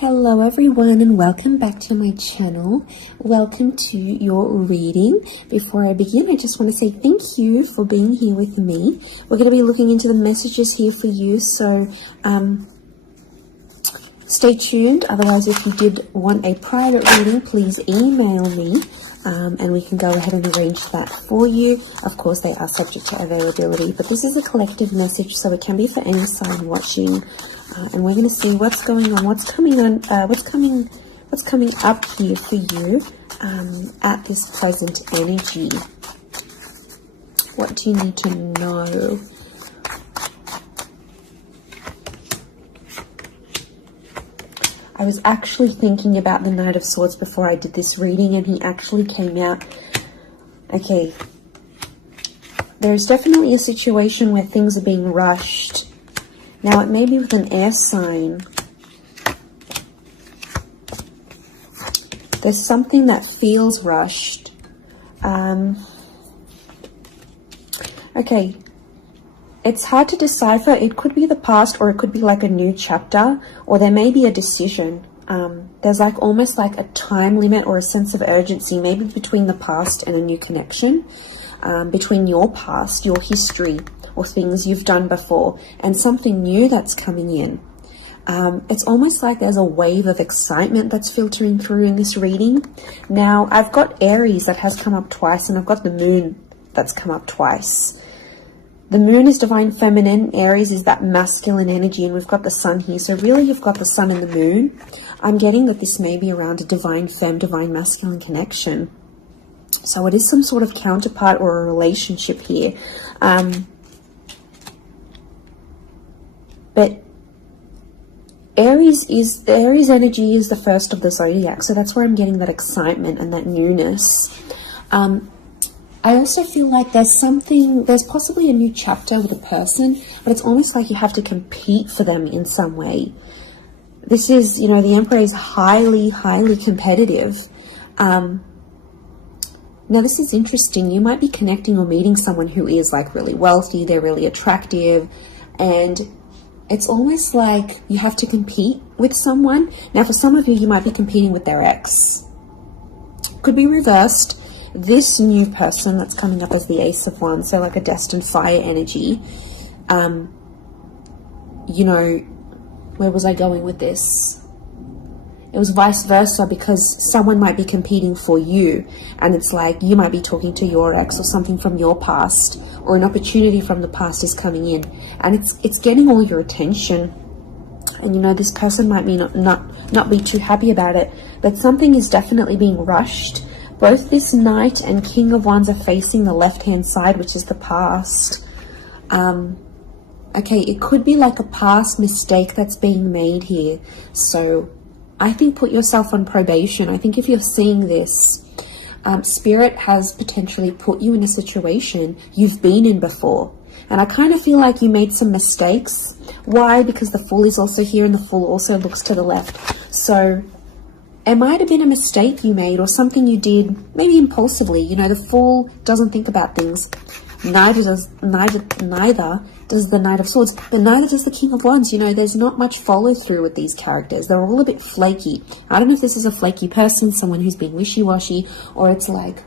Hello everyone and welcome back to my channel. Welcome to your reading. Before I begin, I just want to say thank you for being here with me. We're going to be looking into the messages here for you, so stay tuned. Otherwise, if you did want a private reading, please email me and we can go ahead and arrange that for you. Of course, they are subject to availability, but this is a collective message, so it can be for any sign watching. And we're going to see what's going on, what's coming up here for you at this present energy. What do you need to know? I was actually thinking about the Knight of Swords before I did this reading, and he actually came out. Okay, there's definitely a situation where things are being rushed. Now, it may be with an air sign. There's something that feels rushed. Okay. It's hard to decipher. It could be the past, or it could be like a new chapter, or there may be a decision. There's like almost like a time limit or a sense of urgency, maybe between the past and a new connection, between your past, your history, or things you've done before, and something new that's coming in. It's almost like there's a wave of excitement that's filtering through in this reading. Now, I've got Aries that has come up twice, and I've got the Moon that's come up twice. The Moon is divine feminine, Aries is that masculine energy, and we've got the Sun here. So really, you've got the Sun and the Moon. I'm getting that this may be around a divine femme, divine masculine connection. So it is some sort of counterpart or a relationship here. But Aries energy is the first of the zodiac, so that's where I'm getting that excitement and that newness. I also feel like there's possibly a new chapter with a person, but it's almost like you have to compete for them in some way. This is, the Emperor is highly, highly competitive. Now, this is interesting. You might be connecting or meeting someone who is like really wealthy, they're really attractive, and it's almost like you have to compete with someone. Now, for some of you, you might be competing with their ex. Could be reversed. This new person that's coming up as the Ace of Wands, so like a destined fire energy. Where was I going with this? It was vice versa, because someone might be competing for you, and it's like you might be talking to your ex or something from your past, or an opportunity from the past is coming in, and it's getting all your attention. And this person might be not be too happy about it, but something is definitely being rushed. Both this Knight and King of Wands are facing the left-hand side, which is the past. Okay, it could be like a past mistake that's being made here. So I think put yourself on probation. I think if you're seeing this, Spirit has potentially put you in a situation you've been in before. And I kind of feel like you made some mistakes. Why? Because the Fool is also here, and the Fool also looks to the left. So it might have been a mistake you made, or something you did maybe impulsively. The Fool doesn't think about things. Neither does the Knight of Swords, but neither does the King of Wands. There's not much follow through with these characters. They're all a bit flaky. I don't know if this is a flaky person, someone who's been wishy-washy, or it's like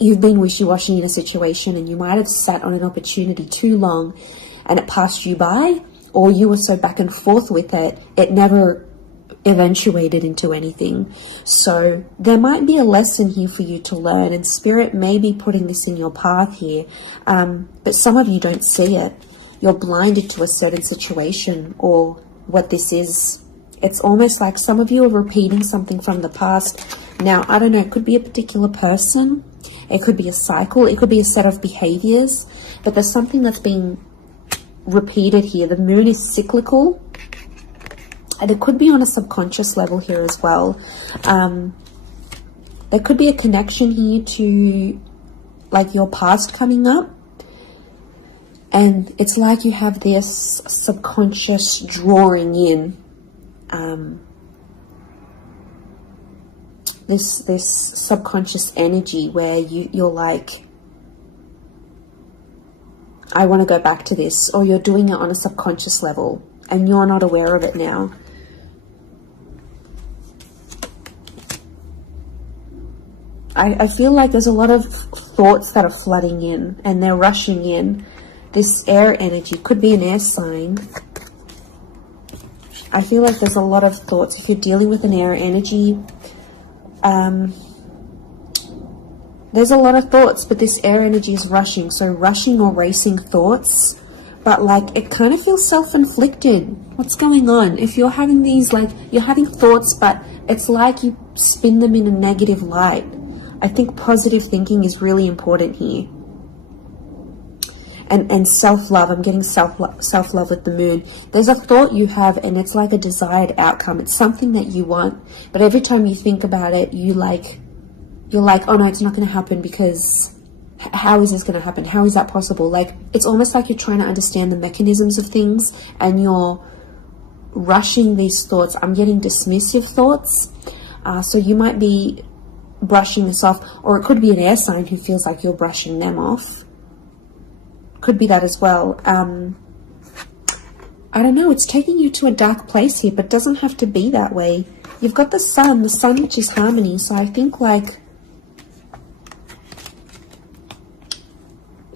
you've been wishy-washy in a situation and you might have sat on an opportunity too long and it passed you by, or you were so back and forth with it, it never eventuated into anything. So there might be a lesson here for you to learn, and Spirit may be putting this in your path here, but some of you don't see it. You're blinded to a certain situation or what this is. It's almost like some of you are repeating something from the past. Now, I don't know, it could be a particular person, it could be a cycle, it could be a set of behaviors, but there's something that's being repeated here. The Moon is cyclical, and it could be on a subconscious level here as well. There could be a connection here to like your past coming up. And it's like you have this subconscious drawing in. This subconscious energy where you're like, I want to go back to this. Or you're doing it on a subconscious level and you're not aware of it now. I feel like there's a lot of thoughts that are flooding in and they're rushing in. This air energy could be an air sign. I feel like there's a lot of thoughts. If you're dealing with an air energy, there's a lot of thoughts, but this air energy is rushing. So rushing or racing thoughts, but like it kind of feels self-inflicted. What's going on? If you're having these, like, you're having thoughts, but it's like you spin them in a negative light. I think positive thinking is really important here. And self-love. I'm getting self-love with the moon. There's a thought you have and it's like a desired outcome. It's something that you want, but every time you think about it, you're like, oh no, it's not going to happen, because how is this going to happen? How is that possible? Like, it's almost like you're trying to understand the mechanisms of things and you're rushing these thoughts. I'm getting dismissive thoughts. So you might be brushing this off, or it could be an air sign who feels like you're brushing them off. Could be that as well. I don't know, it's taking you to a dark place here, but it doesn't have to be that way. You've got the sun which is harmony. So I think, like,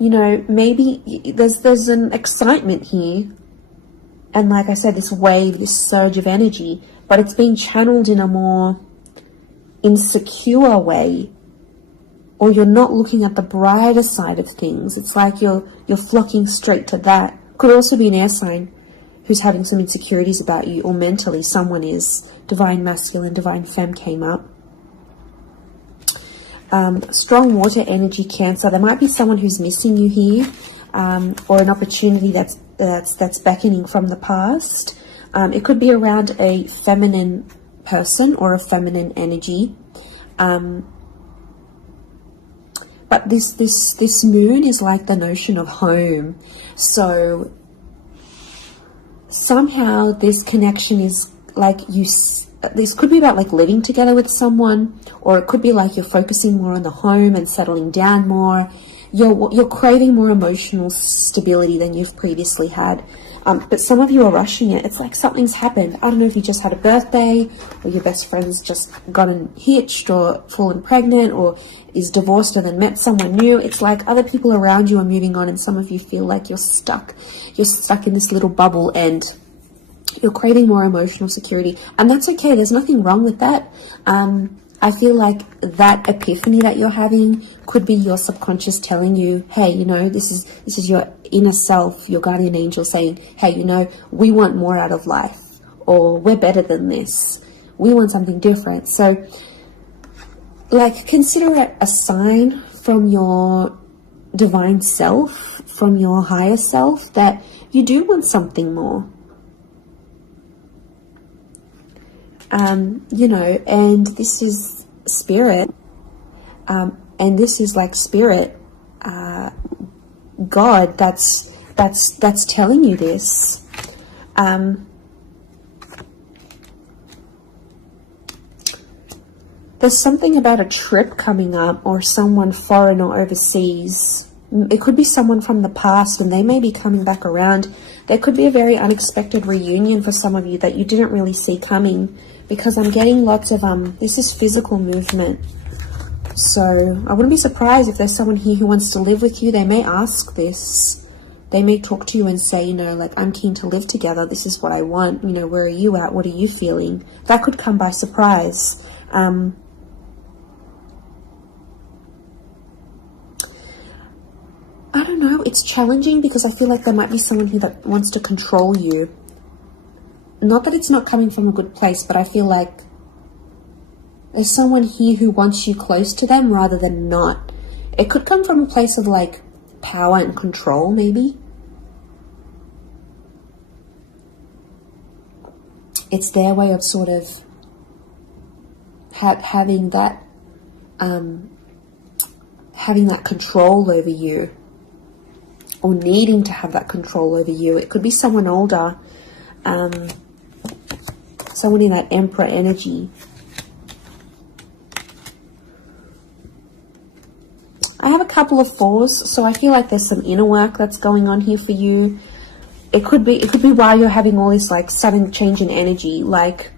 you know, maybe there's an excitement here. And like I said, this wave, this surge of energy, but it's being channeled in a more insecure way. Or you're not looking at the brighter side of things. It's like you're flocking straight to that. Could also be an air sign who's having some insecurities about you, or mentally someone is. Divine masculine, divine femme came up. Strong water energy, Cancer. There might be someone who's missing you here, or an opportunity that's beckoning from the past. It could be around a feminine person or a feminine energy. But this moon is like the notion of home. So somehow this connection is like this could be about like living together with someone, or it could be like you're focusing more on the home and settling down more. You're craving more emotional stability than you've previously had. But some of you are rushing it. It's like something's happened. I don't know if you just had a birthday, or your best friend's just gotten hitched or fallen pregnant, or is divorced and then met someone new. It's like other people around you are moving on, and some of you feel like you're stuck. You're stuck in this little bubble and you're craving more emotional security. And that's okay. There's nothing wrong with that. I feel like that epiphany that you're having could be your subconscious telling you, hey, you know, this is your inner self, your guardian angel saying, hey, you know, we want more out of life, or we're better than this. We want something different. So, like, consider it a sign from your divine self, from your higher self, that you do want something more. You know, and this is spirit, and this is like spirit, God, that's telling you this. There's something about a trip coming up, or someone foreign or overseas. It could be someone from the past and they may be coming back around. There could be a very unexpected reunion for some of you that you didn't really see coming, because I'm getting lots of, this is physical movement. So I wouldn't be surprised if there's someone here who wants to live with you. They may ask this. They may talk to you and say, you know, like, I'm keen to live together. This is what I want. You know, where are you at? What are you feeling? That could come by surprise. I don't know, it's challenging because I feel like there might be someone here that wants to control you. Not that it's not coming from a good place, but I feel like there's someone here who wants you close to them rather than not. It could come from a place of like power and control, maybe. It's their way of sort of having that control over you, or needing to have that control over you. It could be someone older, someone in that Emperor energy. I have a couple of fours, so I feel like there's some inner work that's going on here for you. It could be while you're having all this like sudden change in energy, like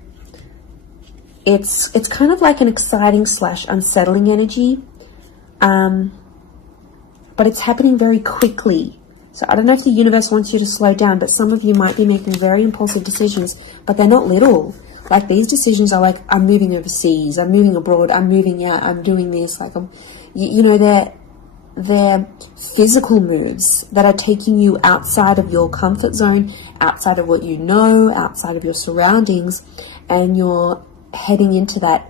It's kind of like an exciting / unsettling energy, but it's happening very quickly. So I don't know if the universe wants you to slow down, but some of you might be making very impulsive decisions, but they're not little. Like, these decisions are like, I'm moving overseas, I'm moving abroad, I'm moving out, I'm doing this. Like, you know, they're physical moves that are taking you outside of your comfort zone, outside of what you know, outside of your surroundings, and you're heading into that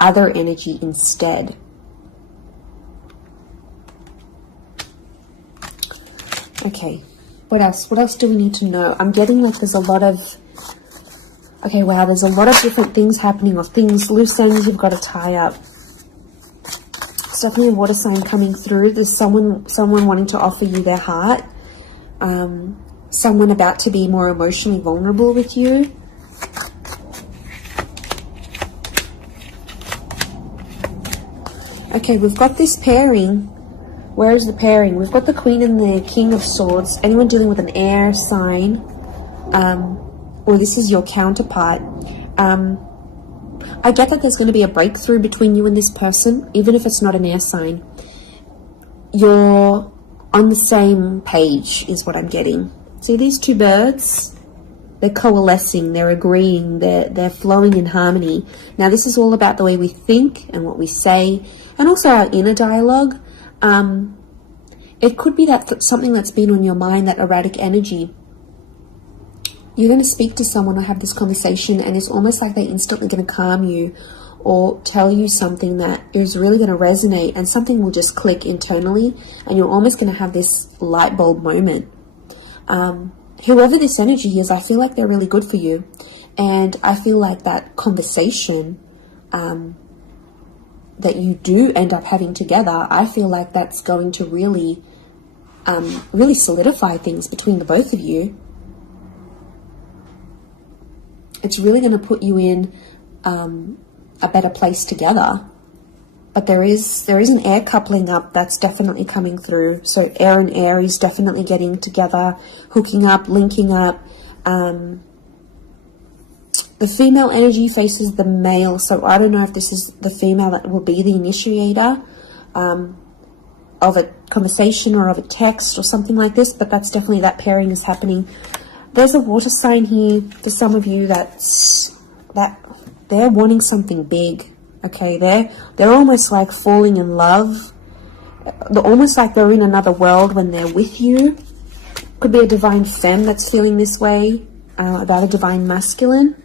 other energy instead. Okay, what else? What else do we need to know? I'm getting like there's a lot of... Okay, wow, there's a lot of different things happening, or things, loose ends you've got to tie up. It's definitely a water sign coming through. There's someone wanting to offer you their heart. Someone about to be more emotionally vulnerable with you. Okay, we've got this pairing. Where is the pairing? We've got the Queen and the King of Swords. Anyone dealing with an air sign, or this is your counterpart. I get that there's going to be a breakthrough between you and this person, even if it's not an air sign. You're on the same page is what I'm getting. See these two birds? They're coalescing, they're agreeing, they're flowing in harmony. Now this is all about the way we think and what we say, and also our inner dialogue. It could be that something that's been on your mind, that erratic energy. You're going to speak to someone or have this conversation, and it's almost like they're instantly going to calm you or tell you something that is really going to resonate, and something will just click internally, and you're almost going to have this light bulb moment. Whoever this energy is, I feel like they're really good for you. And I feel like that conversation that you do end up having together, I feel like that's going to really, really solidify things between the both of you. It's really going to put you in a better place together. But there is an air coupling up that's definitely coming through. So air and Aries definitely getting together, hooking up, linking up. The female energy faces the male, so I don't know if this is the female that will be the initiator of a conversation or of a text or something like this, but that's definitely, that pairing is happening. There's a water sign here for some of you that they're wanting something big. Okay, they're almost like falling in love. They're almost like they're in another world when they're with you. Could be a divine femme that's feeling this way about a divine masculine.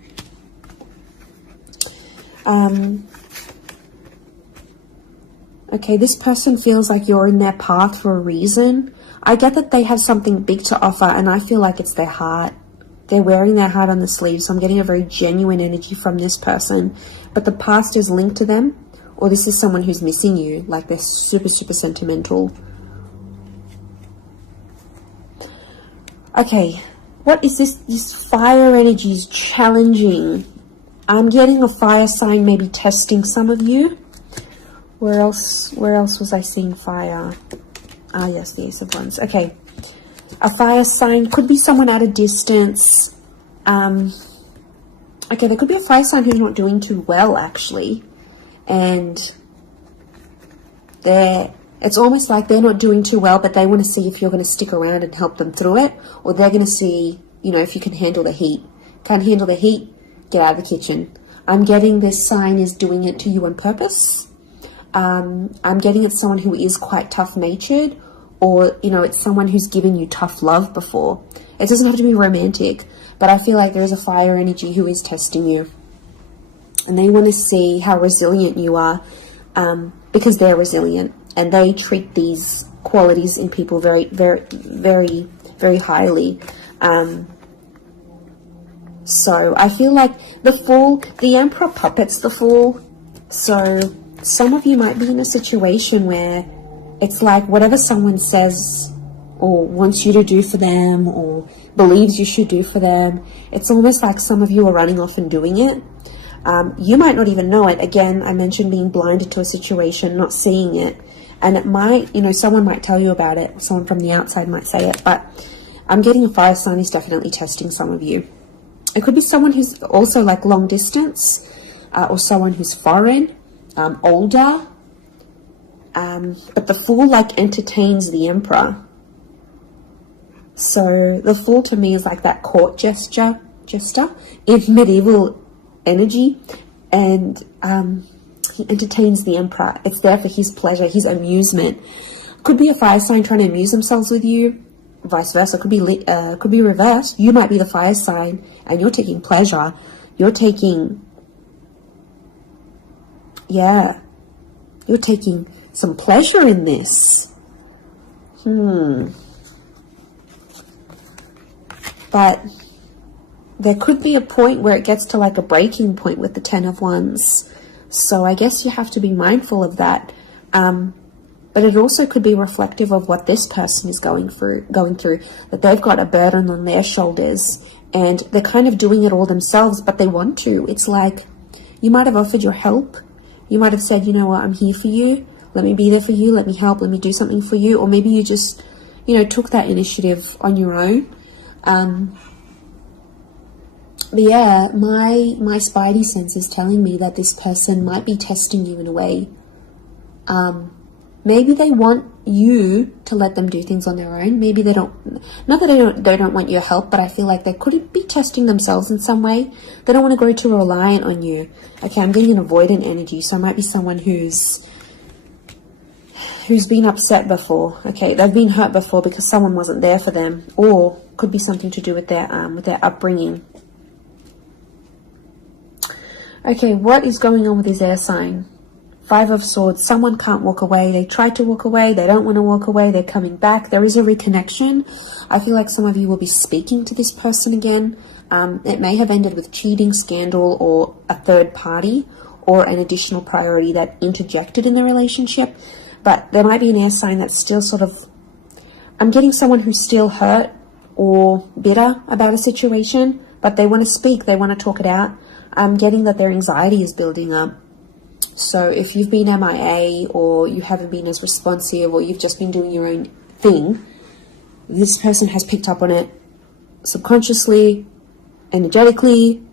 Okay, this person feels like you're in their path for a reason. I get that they have something big to offer, and I feel like it's their heart. They're wearing their heart on the sleeve, so I'm getting a very genuine energy from this person. But the past is linked to them, or this is someone who's missing you, like they're super, super sentimental. Okay, what is this? This fire energy is challenging. I'm getting a fire sign maybe testing some of you. Where else was I seeing fire? Ah, yes, the Ace of Wands. Okay. A fire sign could be someone at a distance. Okay, there could be a fire sign who's not doing too well, actually. And it's almost like they're not doing too well, but they want to see if you're going to stick around and help them through it. Or they're going to see, you know, if you can handle the heat. Can't handle the heat? Get out of the kitchen. I'm getting this sign is doing it to you on purpose. I'm getting it's someone who is quite tough-natured, or, you know, it's someone who's given you tough love before. It doesn't have to be romantic, but I feel like there is a fire energy who is testing you. And they want to see how resilient you are, because they're resilient. And they treat these qualities in people very, very, very, very highly. So I feel like the Fool, the Emperor puppets the Fool. So some of you might be in a situation where it's like whatever someone says or wants you to do for them or believes you should do for them, it's almost like some of you are running off and doing it. You might not even know it. Again, I mentioned being blinded to a situation, not seeing it. And it might, you know, someone might tell you about it. Someone from the outside might say it. But I'm getting a fire sign is definitely testing some of you. It could be someone who's also like long distance. or someone who's foreign, older. But the Fool like entertains the Emperor. So the Fool to me is like that court jester in medieval energy, and he entertains the Emperor. It's there for his pleasure, his amusement. Could be a fire sign trying to amuse themselves with you, vice versa. Could be reversed. You might be the fire sign and you're taking pleasure. You're taking some pleasure in this. But there could be a point where it gets to like a breaking point with the Ten of Wands. So I guess you have to be mindful of that. But it also could be reflective of what this person is going through, that they've got a burden on their shoulders and they're kind of doing it all themselves, but they want to. It's like you might have offered your help. You might have said, you know what, I'm here for you. Let me be there for you. Let me help. Let me do something for you. Or maybe you just, took that initiative on your own. But yeah, my spidey sense is telling me that this person might be testing you in a way. Maybe they want you to let them do things on their own. Maybe they don't, not that they don't want your help, but I feel like they could be testing themselves in some way. They don't want to grow too reliant on you. Okay, I'm getting an avoidant energy, so it might be someone who's been upset before. Okay, they've been hurt before because someone wasn't there for them, or could be something to do with their upbringing. Okay, what is going on with this air sign? Five of Swords. Someone can't walk away. They tried to walk away. They don't want to walk away. They're coming back. There is a reconnection. I feel like some of you will be speaking to this person again. It may have ended with cheating, scandal, or a third party, or an additional priority that interjected in the relationship. But there might be an air sign that's still sort of... I'm getting someone who's still hurt or bitter about a situation, but they want to speak. They want to talk it out. I'm getting that their anxiety is building up. So if you've been MIA, or you haven't been as responsive, or you've just been doing your own thing, this person has picked up on it subconsciously, energetically,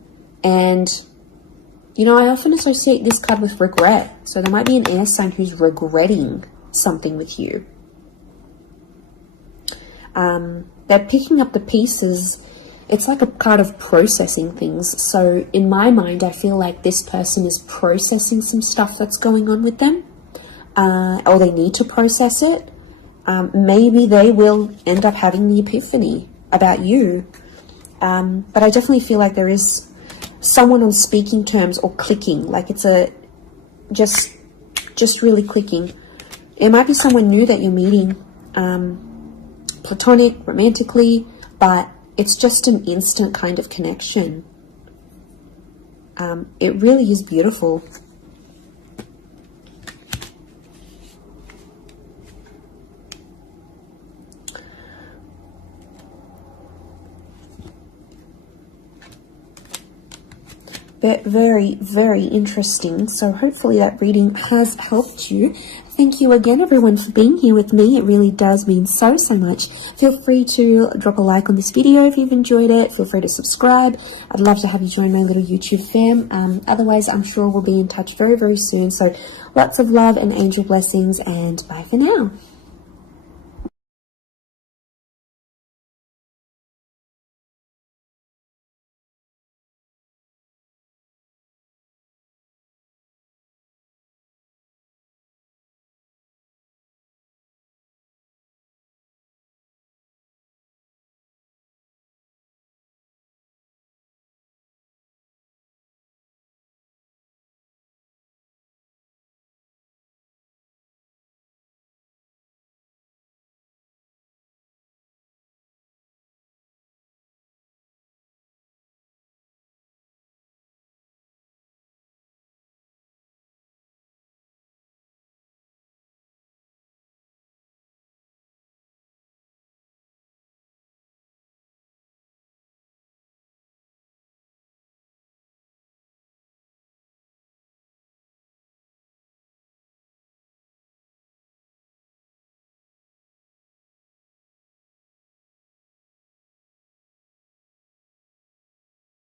and I often associate this card with regret. So there might be an air sign who's regretting something with you. They're picking up the pieces. It's like a card of processing things. So in my mind, I feel like this person is processing some stuff that's going on with them, or they need to process it. Maybe they will end up having the epiphany about you. But I definitely feel like there is someone on speaking terms or clicking, like it's just really clicking. It might be someone new that you're meeting, platonic, romantically, but it's just an instant kind of connection. It really is beautiful. Very, very interesting. So hopefully that reading has helped you. Thank you again, everyone, for being here with me. It really does mean so much. Feel free to drop a like on this video if you've enjoyed it. Feel free to subscribe. I'd love to have you join my little YouTube fam. Otherwise, I'm sure we'll be in touch very, very soon. So lots of love and angel blessings, and bye for now.